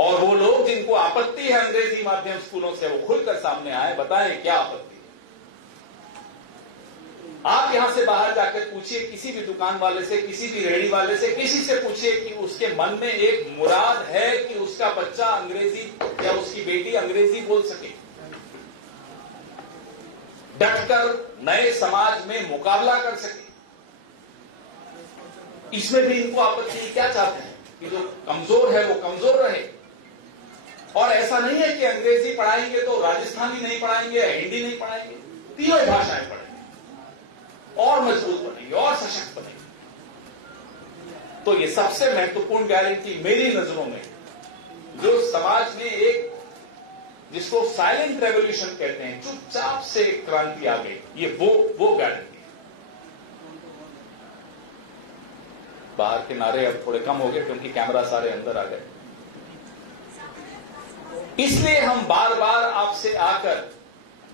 और वो लोग जिनको आपत्ति है अंग्रेजी माध्यम स्कूलों से, वो खुलकर सामने आए, बताएं क्या आपत्ति है। आप यहां से बाहर जाकर पूछिए किसी भी दुकान वाले से, किसी भी रेहड़ी वाले से, किसी से पूछिए कि उसके मन में एक मुराद है कि उसका बच्चा अंग्रेजी या उसकी बेटी अंग्रेजी बोल सके, डटकर नए समाज में मुकाबला कर सके। इसमें भी इनको आपत्ति क्या चाहते हैं कि जो कमजोर है वो कमजोर रहे। और ऐसा नहीं है कि अंग्रेजी पढ़ाएंगे तो राजस्थानी नहीं पढ़ाएंगे, हिंदी नहीं पढ़ाएंगे, तीनों भाषाएं पढ़ेंगे और मजबूत बनेंगे और सशक्त बनेंगे। तो ये सबसे महत्वपूर्ण गारंटी मेरी नजरों में, जो समाज ने एक जिसको साइलेंट रेवोल्यूशन कहते हैं, चुपचाप से क्रांति आ गई, ये वो गारंटी। बाहर के नारे अब थोड़े कम हो गए क्योंकि कैमरा सारे अंदर आ गए। इसलिए हम बार बार आपसे आकर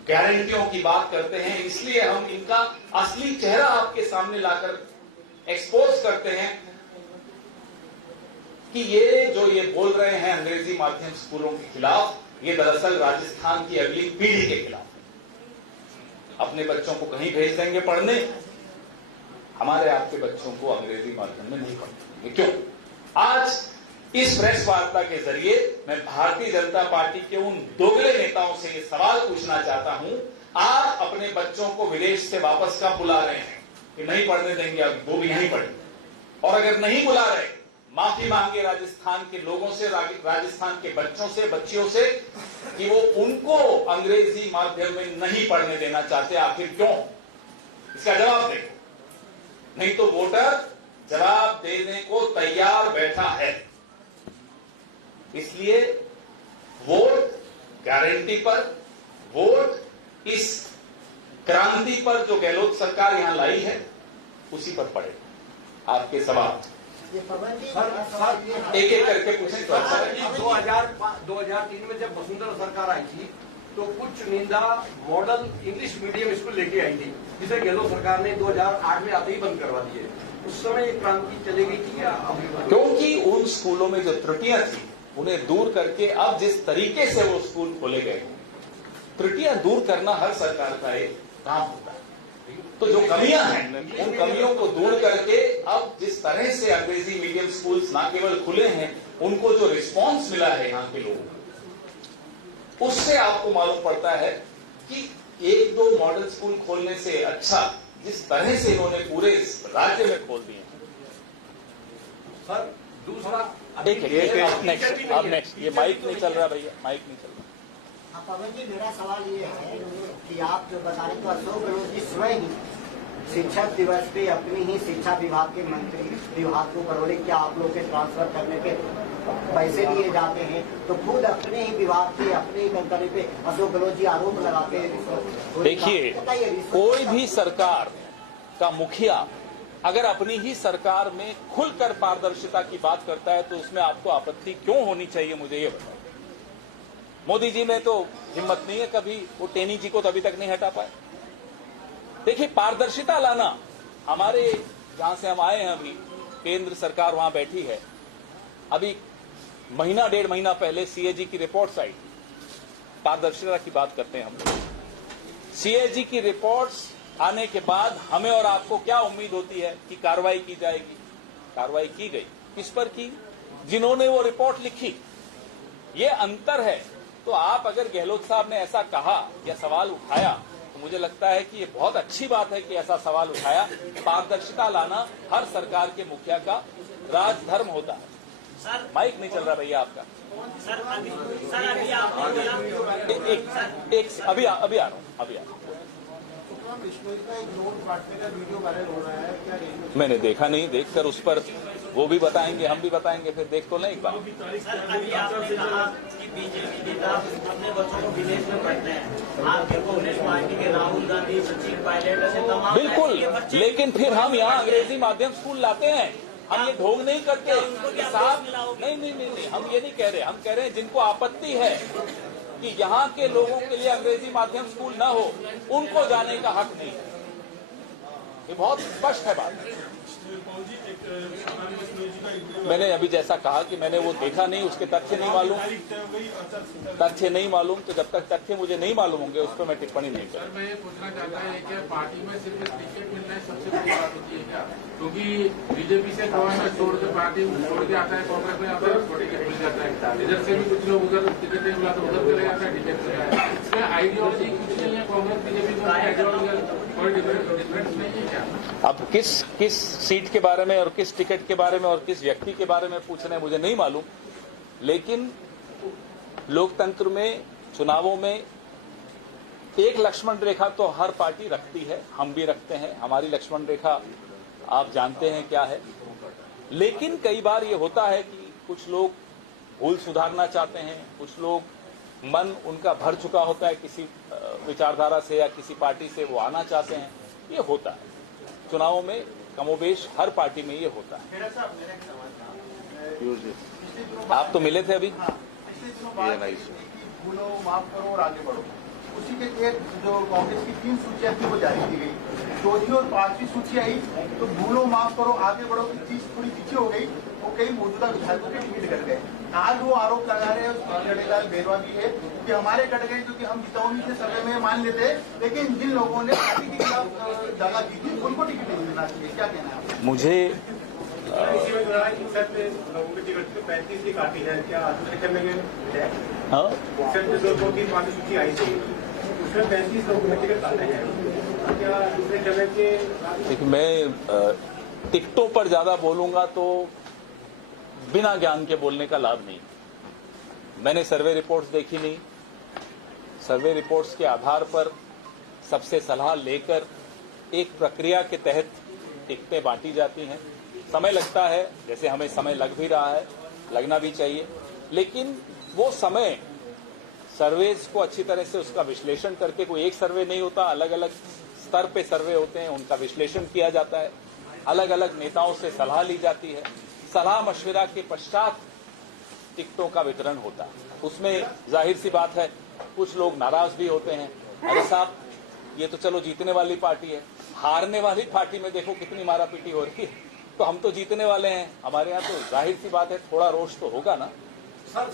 गारंटियों की बात करते हैं, इसलिए हम इनका असली चेहरा आपके सामने लाकर एक्सपोज करते हैं कि ये बोल रहे हैं अंग्रेजी माध्यम स्कूलों के खिलाफ, ये दरअसल राजस्थान की अगली पीढ़ी के खिलाफ। अपने बच्चों को कहीं भेज देंगे पढ़ने, हमारे आपके बच्चों को अंग्रेजी माध्यम में नहीं पढ़ने। क्यों? आज इस प्रेस वार्ता के जरिए मैं भारतीय जनता पार्टी के उन दोगले नेताओं से ये सवाल पूछना चाहता हूं, आप अपने बच्चों को विदेश से वापस कब बुला रहे हैं कि नहीं पढ़ने देंगे, अब वो भी यहीं पढ़ेंगे? और अगर नहीं बुला रहे, माफी मांगे राजस्थान के लोगों से, राजस्थान के बच्चों से, बच्चियों से कि वो उनको अंग्रेजी माध्यम में नहीं पढ़ने देना चाहते। आखिर क्यों? इसका जवाब दें, नहीं तो वोटर जवाब देने को तैयार बैठा है। इसलिए वोट गारंटी पर, वोट इस क्रांति पर जो गहलोत सरकार यहां लाई है उसी पर पड़ेगा। आपके सवाल एक एक करके पूछें तो अच्छा लगेगा। 2003 में जब वसुंधरा सरकार आई थी तो कुछ चुनिंदा मॉडल इंग्लिश मीडियम स्कूल लेके आई थी, जिसे गहलोत सरकार ने 2008 में आते ही बंद करवा दिए। उस समय ये क्रांति चली गई थी या अभी? क्योंकि उन स्कूलों में जो त्रुटियां थी उन्हें दूर करके अब जिस तरीके से वो स्कूल खोले गए, त्रुटियां दूर करना हर सरकार का एक काम होता है। तो जो कमियां हैं उन कमियों को दूर करके अब जिस तरह से अंग्रेजी मीडियम स्कूल्स ना केवल खुले हैं, उनको जो रिस्पांस मिला है यहाँ के लोगों को, उससे आपको मालूम पड़ता है कि एक दो मॉडल स्कूल खोलने से अच्छा जिस तरह से इन्होंने पूरे राज्य में खोल दिए। सर दूसरा नेक्स्ट ये माइक नहीं चल रहा भैया, माइक नहीं चल रहा। पवन जी, मेरा सवाल ये है कि आप जो बता रहे तो अशोक गहलोत जी स्वयं ही शिक्षक दिवस पे अपनी ही शिक्षा विभाग के मंत्री विभाग को बरौली क्या आप लोग के ट्रांसफर करने के पैसे दिए जाते हैं, तो खुद अपने ही विभाग के अपने ही मंत्री पे अशोक गहलोत जी आरोप लगाते हैं। देखिए, कोई भी सरकार का मुखिया अगर अपनी ही सरकार में खुलकर पारदर्शिता की बात करता है तो उसमें आपको आपत्ति क्यों होनी चाहिए, मुझे ये बताओ। मोदी जी में तो हिम्मत नहीं है, कभी वो टेनी जी को तो अभी तक नहीं हटा पाए। देखिए, पारदर्शिता लाना, हमारे जहां से हम आए हैं अभी केंद्र सरकार वहां बैठी है, अभी महीना डेढ़ महीना पहले सीएजी की रिपोर्ट्स आई, पारदर्शिता की बात करते हैं हम लोग। सीएजी की रिपोर्ट्स आने के बाद हमें और आपको क्या उम्मीद होती है कि कार्रवाई की जाएगी। कार्रवाई की गई, किस पर की? जिन्होंने वो रिपोर्ट लिखी। ये अंतर है। तो आप अगर गहलोत साहब ने ऐसा कहा या सवाल उठाया तो मुझे लगता है कि ये बहुत अच्छी बात है कि ऐसा सवाल उठाया। पारदर्शिता लाना हर सरकार के मुखिया का राजधर्म होता है। माइक नहीं चल रहा भैया आपका। अभी आ रहा हूँ। मैंने देखा नहीं, देखकर उस पर वो भी बताएंगे, हम भी बताएंगे, फिर देख तो नहीं एक बार। अभी आपने कहा कि बीजेपी नेता अपने बच्चों को विदेश में पढ़ते हैं, आपके कांग्रेस पार्टी के राहुल गांधी, सचिन पायलट ऐसे तमाम बिल्कुल, लेकिन फिर हम यहाँ अंग्रेजी माध्यम स्कूल लाते हैं। हम ये ढोंग नहीं करते साहब, नहीं, हम ये नहीं कह रहे। हम कह रहे हैं जिनको आपत्ति है कि यहाँ के लोगों के लिए अंग्रेजी माध्यम स्कूल न हो, उनको जाने का हक नहीं है। ये बहुत स्पष्ट है बात। मैंने अभी जैसा कहा कि मैंने वो देखा नहीं, उसके तथ्य नहीं मालूम, तो जब तक तथ्य मुझे नहीं मालूम होंगे उस पर मैं टिप्पणी नहीं करूँगा। सर, मैं ये पूछना चाहता है कि पार्टी में सिर्फ टिकट मिलना है सबसे बड़ी बात होती है क्या? क्योंकि बीजेपी से गवर्नमेंट छोड़ के पार्टी छोड़ के आता है, कांग्रेस में आता है, टिकट मिल जाता है। इधर से भी कुछ लोग उधर टिकट नहीं मिला तो उधर चले जाता है, टिकट मिल जाता है। इसमें आइडियोलॉजी कुछ नहीं है, कांग्रेस बीजेपी में आइडियोलॉजी कोई डिफरेंस नहीं है क्या? अब किस सीट के बारे में और किस टिकट के बारे में और किस व्यक्ति के बारे में पूछ रहे हैं मुझे नहीं मालूम, लेकिन लोकतंत्र में चुनावों में एक लक्ष्मण रेखा तो हर पार्टी रखती है, हम भी रखते हैं। हमारी लक्ष्मण रेखा आप जानते हैं क्या है, लेकिन कई बार ये होता है कि कुछ लोग भूल सुधारना चाहते हैं, कुछ लोग मन उनका भर चुका होता है किसी विचारधारा से या किसी पार्टी से, वो आना चाहते हैं। ये होता है चुनावों में, कमोबेश हर पार्टी में ये होता है। आप तो मिले थे अभी। भूलो, माफ करो और आगे बढ़ो, उसी के तहत जो कांग्रेस की 3 सूचियां थी वो जारी की गई। चौथी और 5वीं सूची आई तो भूलो, माफ करो, आगे बढ़ो की चीज थोड़ी पीछे हो गई, वो कई मौजूदा विधायकों के ट्वीट कर गए। आज वो आरोप लगा रहे हैं, गढ़ेलाल बेरवा भी है कि हमारे कट गए क्योंकि हम जितौनी के सर्वे में मान लेते, लेकिन जिन लोगों ने पार्टी के खिलाफ दगा की थी उनको टिकट नहीं मिलना चाहिए। क्या कहना है? मुझे 35 की काफी है क्या? हाँ, सूची आई थी उसमें 35 लोग टिकट काटे हैं क्या? दूसरे चरण के देखिए, मैं टिकटों पर ज्यादा बोलूंगा तो बिना ज्ञान के बोलने का लाभ नहीं। मैंने सर्वे रिपोर्ट्स देखी नहीं, सर्वे रिपोर्ट्स के आधार पर सबसे सलाह लेकर एक प्रक्रिया के तहत टिकटें बांटी जाती हैं। समय लगता है, जैसे हमें समय लग भी रहा है, लगना भी चाहिए, लेकिन वो समय सर्वेज को अच्छी तरह से उसका विश्लेषण करके, कोई एक सर्वे नहीं होता, अलग अलग स्तर पे सर्वे होते हैं, उनका विश्लेषण किया जाता है, अलग अलग नेताओं से सलाह ली जाती है, सलाह मशविरा के पश्चात टिकटों का वितरण होता है। उसमें जाहिर सी बात है कुछ लोग नाराज भी होते हैं, अरे साहब ये तो चलो जीतने वाली पार्टी है, हारने वाली पार्टी में देखो कितनी मारापीटी हो रही है, तो हम तो जीतने वाले हैं, हमारे यहाँ तो जाहिर सी बात है थोड़ा रोष तो होगा ना। सर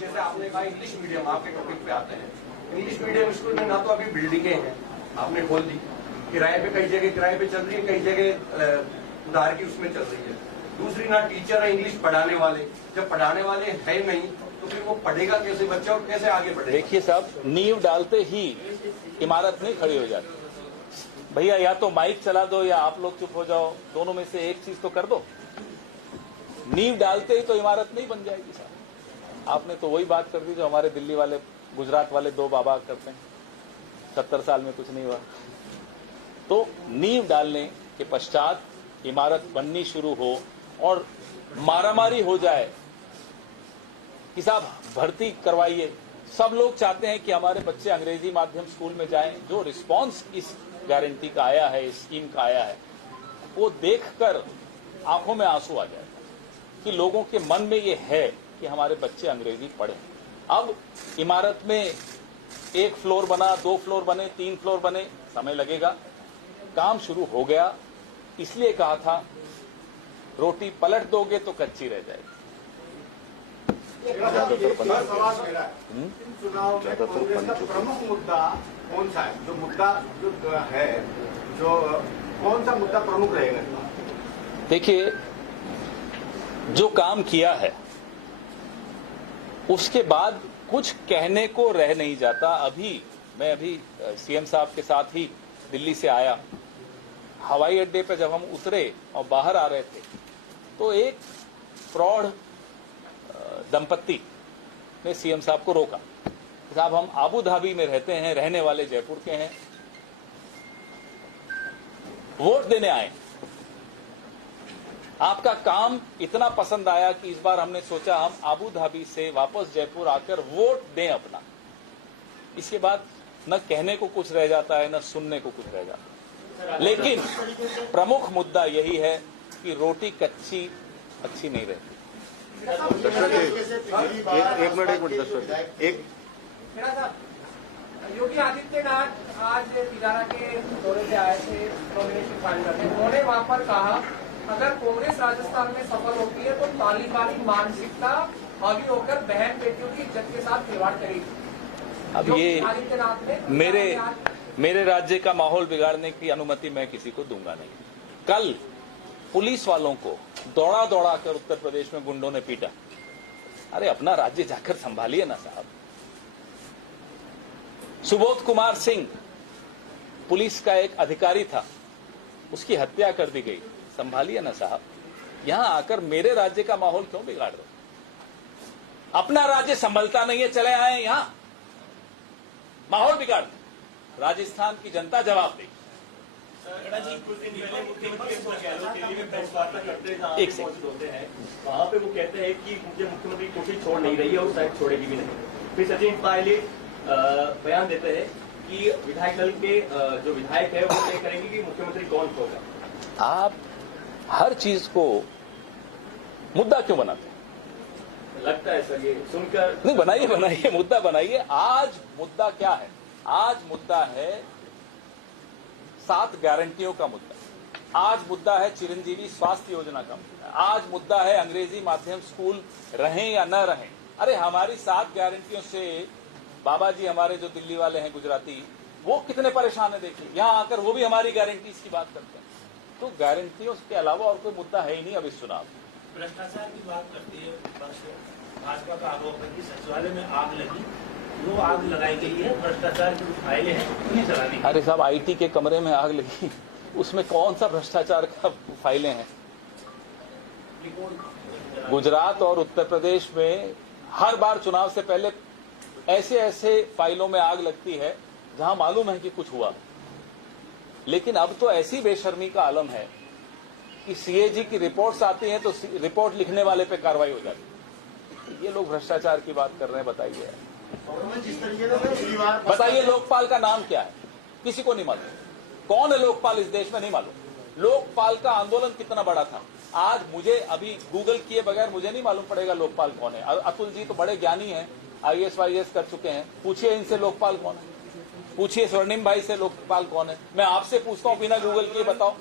जैसे आपने कहा इंग्लिश मीडियम, आपके टॉपिक पे आते हैं, इंग्लिश मीडियम स्कूल में ना तो अभी बिल्डिंगें हैं, आपने खोल दी, किराए पे कई जगह किराए पे चल रही है, कई जगह उधार की उसमें चल रही है। दूसरी ना टीचर है इंग्लिश पढ़ाने वाले, जब पढ़ाने वाले है नहीं तो फिर वो पढ़ेगा कैसे बच्चा और कैसे आगे बढ़ेगा? देखिए साहब, नींव डालते ही इमारत नहीं खड़ी हो जाती। भैया या तो माइक चला दो या आप लोग चुप हो जाओ, दोनों में से एक चीज तो कर दो। नींव डालते ही तो इमारत नहीं बन जाएगी साहब। आपने तो वही बात कर दी जो हमारे दिल्ली वाले, गुजरात वाले 2 बाबा करते हैं, 70 साल में कुछ नहीं हुआ। तो नींव डालने के पश्चात इमारत बननी शुरू हो और मारामारी हो जाए कि साहब भर्ती करवाइए, सब लोग चाहते हैं कि हमारे बच्चे अंग्रेजी माध्यम स्कूल में जाएं। जो रिस्पांस इस गारंटी का आया है, इस स्कीम का आया है, वो देखकर आंखों में आंसू आ जाए कि लोगों के मन में ये है कि हमारे बच्चे अंग्रेजी पढ़ें। अब इमारत में 1 फ्लोर बना, 2 फ्लोर बने, 3 फ्लोर बने, समय लगेगा। काम शुरू हो गया, इसलिए कहा था रोटी पलट दोगे तो कच्ची रह जाएगी। सवाल मेरा है, इन चुनाव में कांग्रेस का प्रमुख मुद्दा कौन सा है? जो मुद्दा जो है, जो कौन सा मुद्दा प्रमुख रहेगा? देखिए, जो काम किया है उसके बाद कुछ कहने को रह नहीं जाता। मैं अभी सीएम साहब के साथ ही दिल्ली से आया, हवाई अड्डे पे जब हम उतरे और बाहर आ रहे थे तो एक प्रौढ़ दंपत्ति ने सीएम साहब को रोका। साहब हम आबू धाबी में रहते हैं, रहने वाले जयपुर के हैं, वोट देने आए, आपका काम इतना पसंद आया कि इस बार हमने सोचा हम आबू धाबी से वापस जयपुर आकर वोट दें अपना। इसके बाद न कहने को कुछ रह जाता है, न सुनने को कुछ रह जाता है। लेकिन प्रमुख मुद्दा यही है कि रोटी कच्ची अच्छी नहीं रहती। एक मिनट योगी आदित्यनाथ आज तिराना के दौरे पे आए थे नॉमिनेशन फाइल करने। उन्होंने वहां पर कहा अगर कांग्रेस राजस्थान में सफल होती है तो तालिबानी मानसिकता हावी होकर बहन बेटियों की इज्जत के साथ खिलवाड़ करेगी। अब ये आदित्यनाथ ने मेरे राज्य का माहौल बिगाड़ने की अनुमति मैं किसी को दूंगा नहीं। कल पुलिस वालों को दौड़ा दौड़ा कर उत्तर प्रदेश में गुंडों ने पीटा। अरे अपना राज्य जाकर संभालिए ना साहब। सुबोध कुमार सिंह पुलिस का एक अधिकारी था, उसकी हत्या कर दी गई। संभालिए ना साहब। यहां आकर मेरे राज्य का माहौल क्यों बिगाड़ रहे? अपना राज्य संभलता नहीं है, चले आए यहां माहौल बिगाड़। राजस्थान की जनता जवाब देगी। कुछ दिन पहले मुख्यमंत्री दिल्ली में प्रेस वार्ता करते हैं, एक सेकंड होते हैं, वहाँ पे वो कहते हैं कि मुझे मुख्यमंत्री कोशिश छोड़ नहीं रही है और शायद छोड़ेगी भी नहीं। फिर सचिन पायलट बयान देते हैं कि विधायक दल के जो विधायक है वो तय करेंगे कि मुख्यमंत्री कौन होगा। आप हर चीज को मुद्दा क्यों बनाते हैं? लगता है सर ये सुनकर नहीं, बनाइए मुद्दा बनाइए। आज मुद्दा क्या है? आज मुद्दा है 7 गारंटियों का मुद्दा। आज मुद्दा है चिरंजीवी स्वास्थ्य योजना का मुद्दा। आज मुद्दा है अंग्रेजी माध्यम स्कूल रहें या न रहें। अरे हमारी 7 गारंटियों से बाबा जी हमारे जो दिल्ली वाले हैं गुजराती, वो कितने परेशान है देखिए। यहां आकर वो भी हमारी गारंटीज की बात करते हैं। तो गारंटियों के अलावा और कोई मुद्दा है ही नहीं अब इस चुनाव। भ्रष्टाचार की बात करती है भाजपा का आरोप है कि सचिवालय में आग लगी, वो आग लगाई गई है, भ्रष्टाचार की फाइलें हैं उन्हें जलानी। अरे साहब, आईटी के कमरे में आग लगी, उसमें कौन सा भ्रष्टाचार का फाइलें हैं? गुजरात और उत्तर प्रदेश में हर बार चुनाव से पहले ऐसे फाइलों में आग लगती है जहां मालूम है कि कुछ हुआ। लेकिन अब तो ऐसी बेशर्मी का आलम है कि सीएजी की रिपोर्ट्स आती हैं तो रिपोर्ट लिखने वाले पे कार्रवाई हो जाती है। ये लोग भ्रष्टाचार की बात कर रहे हैं। बताइए लोकपाल का नाम क्या है? किसी को नहीं मालूम। कौन है लोकपाल इस देश में? नहीं मालूम। लोकपाल का आंदोलन कितना बड़ा था। आज मुझे अभी गूगल किए बगैर मुझे नहीं मालूम पड़ेगा लोकपाल कौन है। अतुल जी तो बड़े ज्ञानी हैं, IAS वाईएएस कर चुके हैं। पूछिए इनसे लोकपाल कौन है। पूछिए स्वर्णिम भाई से लोकपाल कौन है। मैं आपसे पूछता हूं बिना गूगल किए, बताओ।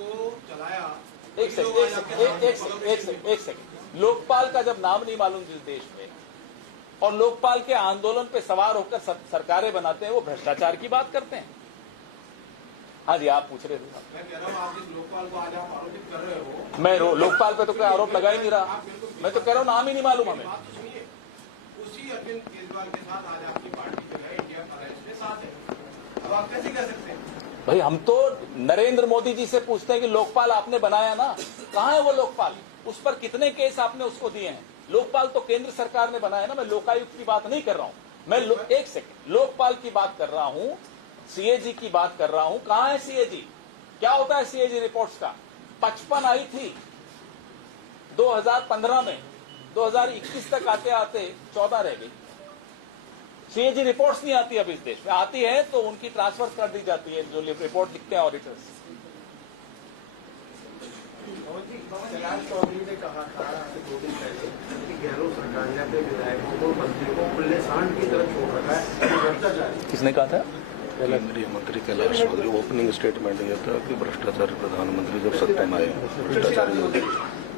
एक सेकंड। लोकपाल का जब नाम नहीं मालूम जिस देश में, और लोकपाल के आंदोलन पे सवार होकर सरकारें बनाते हैं, वो भ्रष्टाचार की बात करते हैं। हाँ जी, आप पूछ रहे थे। मैं कह रहा हूँ आप जिस लोकपाल को आज आप आरोपित कर रहे हो, मैं लोकपाल पे तो कोई आरोप लगा ही नहीं रहा। मैं तो कह रहा हूँ नाम ही नहीं मालूम हमें। बात तो सुनिए, उसी अरविंद केजरीवाल के साथ आज आपकी पार्टी जो है इंडिया अलायंस में साथ है। अब आप कैसे कह सकते हैं? भाई हम तो नरेंद्र मोदी जी से पूछते हैं कि लोकपाल आपने बनाया ना, कहाँ है वो लोकपाल? उस पर कितने केस आपने उसको दिए हैं? लोकपाल तो केंद्र सरकार ने बनाया ना। मैं लोकायुक्त की बात नहीं कर रहा हूं। मैं एक सेकंड, लोकपाल की बात कर रहा हूं, सीएजी की बात कर रहा हूं। कहां है सीएजी? क्या होता है सीएजी रिपोर्ट्स का? 55 आई थी 2015 में, 2021 तक आते आते 14 रह गई। सीएजी रिपोर्ट्स नहीं आती अब इस देश में। आती है तो उनकी ट्रांसफर कर दी जाती है जो रिपोर्ट लिखते हैं ऑडिटर्स। कैलाश चौधरी ने कहा था 2 दिन पहले कि गहलोत सरकार ने अपने विधायकों को, मंत्रियों को खुले सांड की तरह छोड़ रखा है, भ्रष्टाचार। किसने कहा था? केंद्रीय मंत्री कैलाश चौधरी ओपनिंग स्टेटमेंट दिया था कि भ्रष्टाचारी प्रधानमंत्री जब सत्ता में आए भ्रष्टाचारी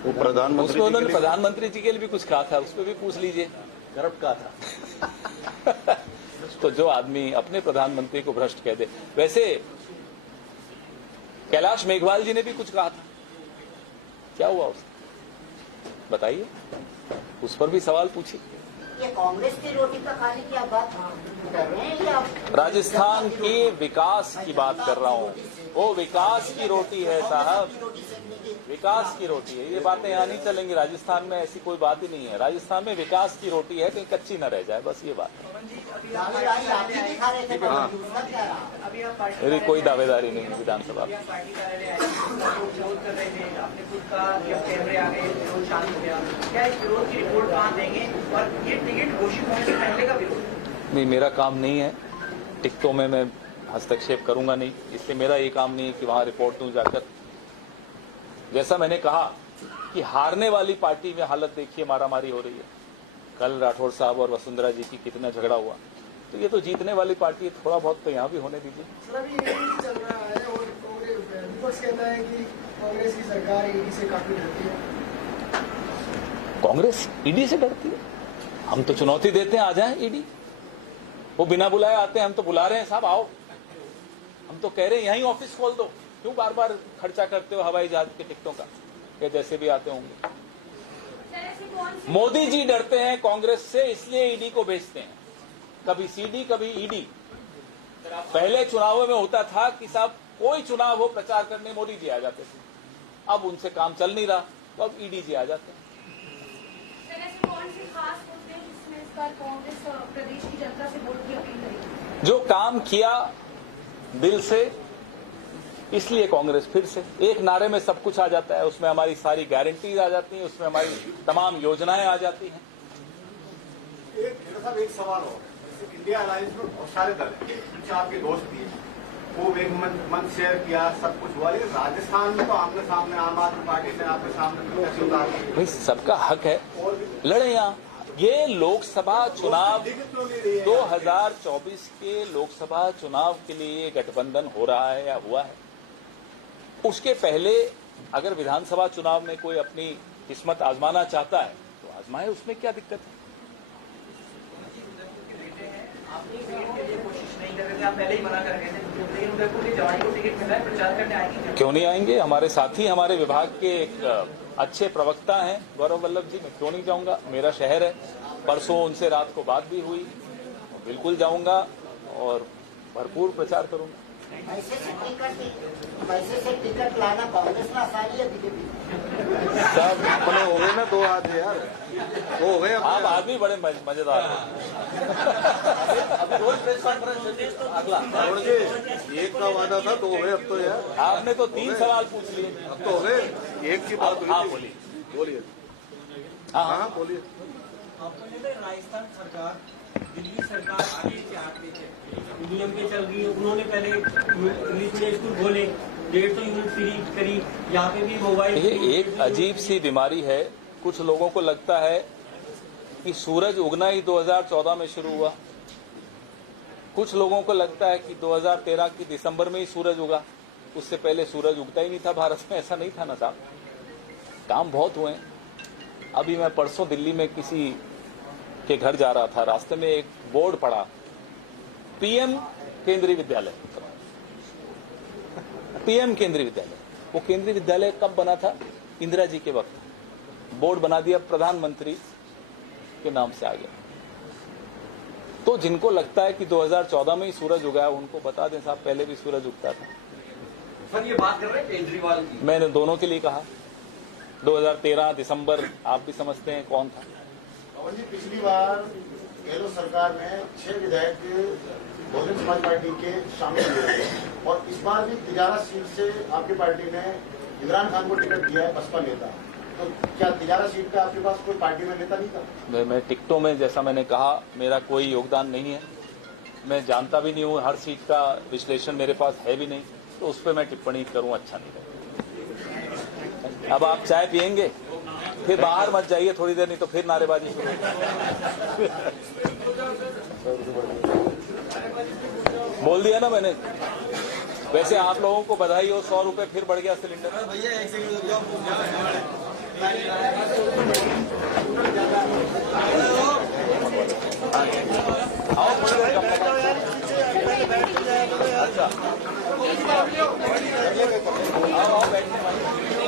वो प्रधानमंत्री, उसमें उन्होंने प्रधानमंत्री जी के लिए भी कुछ कहा था, उस पर भी पूछ लीजिए। करप्ट कहा था। तो जो आदमी अपने प्रधानमंत्री को भ्रष्ट कह दे, वैसे कैलाश मेघवाल जी ने भी कुछ कहा था। क्या हुआ उससे बताइए, उस पर भी सवाल पूछिए। ये कांग्रेस की रोटी पर खाने की आप बात कर रहे हैं या राजस्थान की विकास की बात कर रहा हूँ। वो विकास की रोटी है साहब, विकास की रोटी है। ये बातें यहाँ नहीं चलेंगी। राजस्थान में ऐसी कोई बात ही नहीं है। राजस्थान में विकास की रोटी है, कहीं कच्ची न रह जाए, बस ये बात है। मेरी कोई दावेदारी नहीं है विधानसभा में। पार्टी कार्यालय आए, विरोध कर रहे थे, आपने खुद कहा कि अब कैमरे आ गए, विरोध शांत हो गया। क्या इस विरोध की रिपोर्ट कहाँ देंगे और ये टिकट घोषित होने से पहले का विरोध? नहीं, मेरा काम नहीं है टिकटों में मैं हस्तक्षेप करूंगा नहीं। इसलिए मेरा ये काम नहीं है कि वहां रिपोर्ट दूं जाकर। जैसा मैंने कहा कि हारने वाली पार्टी में हालत देखिए, मारामारी हो रही है। कल राठौड़ साहब और वसुंधरा जी की कितना झगड़ा हुआ। तो ये तो जीतने वाली पार्टी है, थोड़ा बहुत तो यहाँ भी होने दीजिए। सर अभी ईडी चल रहा है और कांग्रेस विपक्ष कहता है कि कांग्रेस की सरकार ईडी से काफी डरती है। कांग्रेस ईडी से डरती है? हम तो चुनौती देते हैं, आ जाए ईडी। वो बिना बुलाए आते हैं, हम तो बुला रहे हैं, साहब आओ। हम तो कह रहे हैं यहीं ऑफिस खोल दो, क्यों बार बार खर्चा करते हो हवाई जहाज के टिकटों का, ये जैसे भी आते होंगे। मोदी जी डरते हैं कांग्रेस से, इसलिए ईडी को भेजते हैं, कभी सीडी कभी ईडी। पहले चुनावों में होता था कि साहब कोई चुनाव हो, प्रचार करने मोदी जी आ जाते थे, अब उनसे काम चल नहीं रहा तो अब ईडी जी आ जाते हैं। कौन से खास मुद्दे हैं जिसमें इस बार कांग्रेस प्रदेश की जनता से वोट की अपील करेगी? जो काम किया दिल से, इसलिए कांग्रेस फिर से एक नारे में सब कुछ आ जाता है, उसमें हमारी सारी गारंटीज आ जाती हैं, उसमें हमारी तमाम योजनाएं आ जाती हैं। एक सवाल हो, इंडिया अलायंस में बहुत सारे दल हैं, कुछ आपके दोस्त भी हैं, वो एक मंच शेयर किया, सब कुछ हुआ, लेकिन राजस्थान में तो आमने सामने आम आदमी पार्टी से आपके सामने भाई सबका हक है, लड़े यहाँ। ये लोकसभा चुनाव 2024 के लोकसभा चुनाव के लिए गठबंधन हो रहा है या हुआ है। उसके पहले अगर विधानसभा चुनाव में कोई अपनी किस्मत आजमाना चाहता है तो आजमाए, उसमें क्या दिक्कत है? क्यों नहीं आएंगे? हमारे साथी, हमारे विभाग के एक अच्छे प्रवक्ता हैं गौरव वल्लभ जी, मैं क्यों नहीं जाऊंगा? मेरा शहर है, परसों उनसे रात को बात भी हुई, बिल्कुल जाऊंगा और भरपूर प्रचार करूंगा। पैसे से टिकट लाना कांग्रेस में आसानी है बीजेपी? सब अपने हो गए ना, दो आज यार, वो हो गए। आप आदमी बड़े मजेदार हैं। अगला एक का वादा था, दो हो गए अब तो यार। आपने तो 3 सवाल पूछ लिए, अब तो हो गए, एक की बात हुई। हाँ बोलिए, बोलिए। हाँ बोलिए। राजस्थान सरकार दिल्ली सरकार आगे से आते थे, नियम पे चल रही है। उन्होंने पहले इंग्लिश मीडियम स्कूल खोले, 150 यूनिट फ्री करी, यहाँ पे भी मोबाइल। ये एक अजीब सी बीमारी है। कुछ लोगों को लगता है कि सूरज उगना ही 2014 में शुरू हुआ, कुछ लोगों को लगता है कि 2013 की दिसंबर में ही सूरज उगा, उससे पहले सूरज उगता ही नहीं था भारत में। ऐसा नहीं था ना साहब, काम बहुत हुए। अभी मैं परसों दिल्ली में किसी के घर जा रहा था, रास्ते में एक बोर्ड पड़ा, पीएम केंद्रीय विद्यालय। पीएम केंद्रीय विद्यालय, वो केंद्रीय विद्यालय कब बना था? इंदिरा जी के वक्त। बोर्ड बना दिया प्रधानमंत्री के नाम से आ गया। तो जिनको लगता है कि 2014 में ही सूरज उगा, उनको बता दें साहब, पहले भी सूरज उगता था। सर ये बात कर रहे हैं केजरीवाल की, मैंने दोनों के लिए कहा। 2013 दिसंबर, आप भी समझते हैं कौन था। जी पिछली बार गहलोत सरकार में 6 विधायक बहुजन समाज पार्टी के शामिल हुए और इस बार भी तिजारा सीट से आपकी पार्टी ने इमरान खान को टिकट दिया है, बसपा नेता। तो क्या तिजारा सीट का आपके पास कोई पार्टी में नेता नहीं था? मैं टिकटों में, जैसा मैंने कहा, मेरा कोई योगदान नहीं है। मैं जानता भी नहीं हूँ, हर सीट का विश्लेषण मेरे पास है भी नहीं, तो उस पर मैं टिप्पणी करूँ अच्छा नहीं लगता। अब आप चाय पियेंगे, फिर बाहर मत जाइए थोड़ी देर, नहीं तो फिर नारेबाजी शुरू। बोल दिया ना मैंने। वैसे आप लोगों को बधाई हो, 100 रुपए फिर बढ़ गया सिलेंडर।